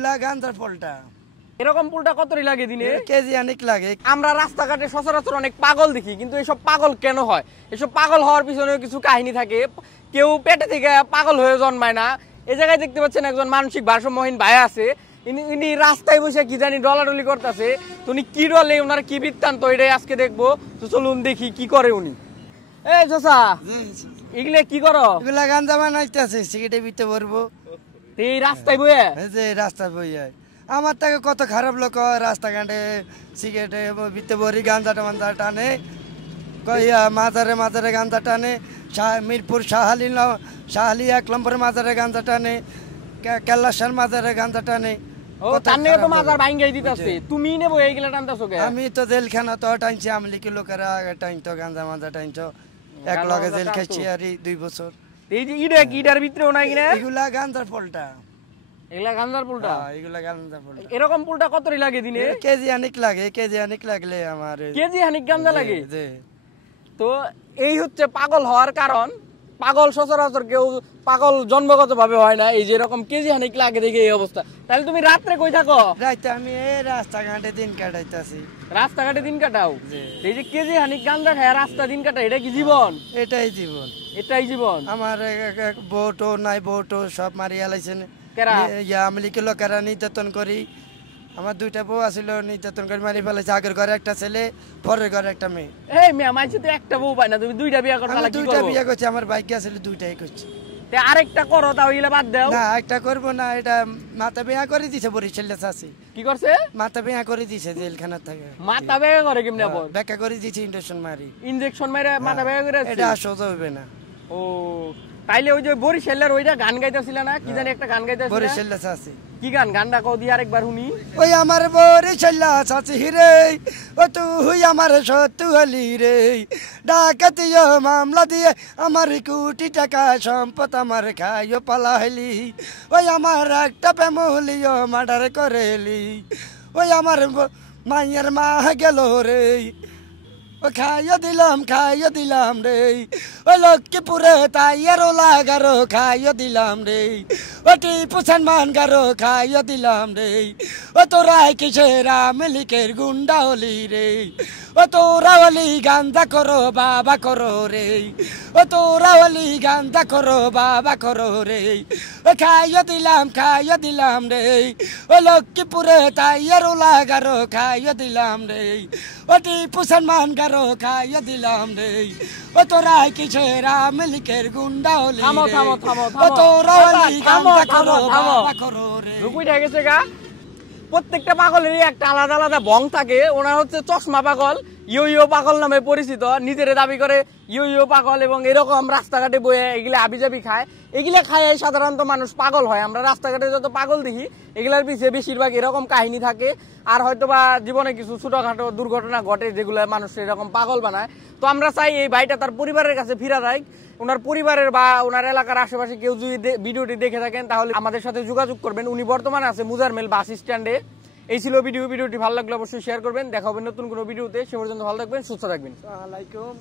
এগুলা গাঁজার ফলটা। এরকম পুলটা কতই লাগে দিনে? কেজি অনেক লাগে। আমরা রাস্তাঘাটে সচরাচর অনেক পাগল দেখি, কিন্তু এসব পাগল কেন হয়? এসব পাগল হওয়ার পিছনে কিছু কাহিনী থাকে। কেউ পেটে থেকে পাগল হয়ে জন্মায় না। এই জায়গায় দেখতে পাচ্ছেন একজন মানসিক ভারসাম্যহীন ভাই আছে। ইনি রাস্তায় বসে কি জানি ডলাডলি করতেছে। উনি কি ডলে, ওনার কি বৃত্তান্ত, এটাই আজকে দেখবো। তো চলুন দেখি কি করে উনি। এই চাচা, এগুলা কি করো? এগুলা গাঁজা বানাইতেছে, সিগারেটের ভিতরে ভরবো। এই রাস্তায় বইয়ে? যে রাস্তায় বইয়ে আমার থেকে কত খারাপ লোক রাস্তাঘাটে সিগারেটের ভিতরে ভরি গাঁজাটা মাঞ্জা টানে, মাজারে মাজারে গাঁজা টানে, মিরপুর শাহালি 1 নম্বরের মাজারে গাঁজা টানে, কেল্লাসার মাজারে গাঁজা টানে। আমি তো জেলখানা তো টাইনছি, আমলিকি লোকেরা আগে টাইনতো গাঁজা মাজা টাইনতো, এক লগে জেল খাইছি আর 2 বছর। এই যে ইটার ভিতরেও নাই কিনা? এগুলা গাঁজার ফলটা। এগুলা গাঁজার পুলটা? এগুলা গাঁজার ফলটা। এরকম পুলটা কতই লাগে দিনে? কেজি অনেক লাগে, কেজি অনেক লাগলে আমার কেজি অনেক গাঁজা লাগে। তো এই হচ্ছে পাগল হওয়ার কারণ। পাগল সচরাচর কেউ পাগল জন্মগত ভাবে হয় না। এই যে এরকম কেজি হানিক লাগে দেখে এই অবস্থা। তাহলে তুমি রাত্রে কই থাকো? রাতে আমি এই রাস্তাঘাটে দিন কাটাইতাছি। রাস্তাঘাটে দিন কাটাও? এই যে কেজি হানিক গাঁজা খায় রাস্তা দিন কাটায়, এটা কি জীবন? এটাই জীবন, এটাই জীবন। আমার বউটো নাই, বউটো সব মারিয়া লাইছেন। আমলিকে লোকেরা নির্যাতন করি। আমার 2টা বউ আছিল, নির্যাতন করে মারি ফেলেছে। আগের ঘরে একটা ছেলে, পরের ঘরে একটা মেয়ে। এই মেয়ে মাইছে তো একটা বউ পায় না, তুমি 2টা বিয়ে করতে লাগি? 2টা বিয়ে করছি, আমার ভাগ্য আছিল 2টাই করছি। তে আরেকটা করো, তাও এগুলা বাদ দাও। না, একটা করব না। এটা মাথা বিয়া করে দিছে বরিশালে চাচি। কি করছে? মাথা বিয়া করে দিছে জেলখানা থেকে। মাথা বিয়া করে কেমনে? ব্যাকা করে দিছে ইনজেকশন মারি। ইনজেকশন মারে মাথা বিয়া করে? এটা সোজা হবে না। ও তাইলে ওই যে বরিশালের ওইটা গান গাইতেছিল না, কি জানি একটা গান গাইতেছিল বরিশালে চাচি। কি গান? গানটা কও দি আরেকবার শুনি। ওই আমার বরিশালা চাচি রে, ও তুই আমার সত্যু হলি রে, ডাকাতিয়া মামলা দিয়ে আমার কোটি টাকা সম্পদ আমার খাইও পালাইলি। ওই আমার একটা ফ্যামিলিও মার্ডার করেলি। ওই আমার মাইয়ের মা গেল রে, ও খাইয়া দিলাম রে। ও লক্ষ্মীপুরে তাইয়ারো লাগারো খাইয়া দিলাম রে। ও টিপু সালমান গারো খাইয়া দিলাম রে। ও তোরা কিসের আমলিকের গুন্ডা হলি রে। ও তোরা হলি গাঁজা করো বাবা করো রে। ও তোরা হলি গাঁজা করো বাবা করো রে। ও খাইয়া দিলাম রে। ও লক্ষ্মীপুরে তাইয়ারো লাগারো খাইয়া দিলাম রে। ও টিপু সালমান গারো খাইয়া দিলাম রে। ও তোরা কিসের আমলিকের গুন্ডা হলি রে। ও তোরা হলি গাঁজা করো বাবা করো রে। রুকুইটা গেছে গা। প্রত্যেকটা পাগলেরই একটা আলাদা আলাদা বং থাকে। ওনার হচ্ছে চশমা পাগল, ইয়ো পাগল নামে পরিচিত। নিজের দাবি করে ইয়ো পাগল, এবং এরকম রাস্তাঘাটে বয়ে এগুলা আবিজাবি খায়। এগুলা খায় সাধারণত মানুষ পাগল হয়। আমরা রাস্তাঘাটে যত পাগল দেখি, এগুলার পিছিয়ে বেশিরভাগ এরকম কাহিনী থাকে। আর হয়তো বা জীবনে কিছু ছোটখাটো দুর্ঘটনা ঘটে যেগুলো মানুষ এরকম পাগল বানায়। তো আমরা চাই এই ভাইটা তার পরিবারের কাছে ফিরা যায়। ওনার পরিবারের বা ওনার এলাকার আশেপাশে কেউ যদি ভিডিওটি দেখে থাকেন, তাহলে আমাদের সাথে যোগাযোগ করবেন। উনি বর্তমানে আছে মুজারমেল বাস স্ট্যান্ডে। এই ছিল ভিডিওটি ভালো লাগলে অবশ্যই শেয়ার করবেন। দেখা হবে নতুন কোনো ভিডিওতে। সে পর্যন্ত ভালো থাকবেন, সুস্থ থাকবেন।